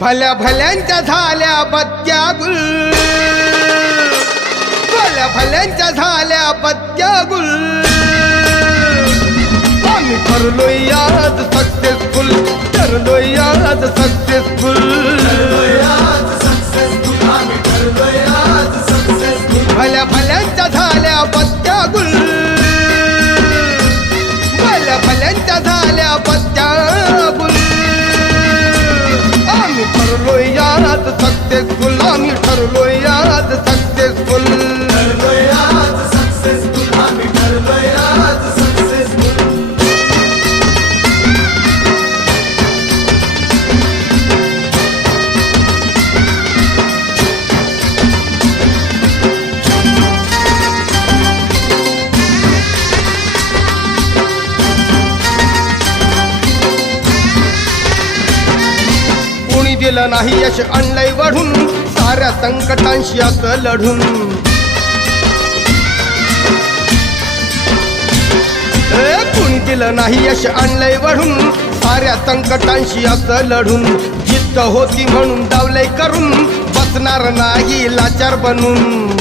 भल्या भल्यांच्या झाल्या बत्त्या गुल, भल्या भल्यांच्या झाल्या बत्त्या गुल. आम्ही ठरलोय आज सक्सेसफुल, ठरलोय आज सक्सेसफुल. भल्या भल्यांच्या झाल्या बत्त्या गुल, भल्या भल्यांच्या झाल्या बत्त्या गुल. आम्ही ठरलोय आज सक्सेसफुल, आम्ही ठरलोय आज सक्सेसफुल. दिलं नाही यश आणलंय वाढून, साऱ्या संकटांशी असं लढून. कुणी दिलं नाही यश आणलंय वाढून, साऱ्या संकटांशी असं लढून. जिद्द होती म्हणून डावलंय करून, बसणार नाही लाचार बनून.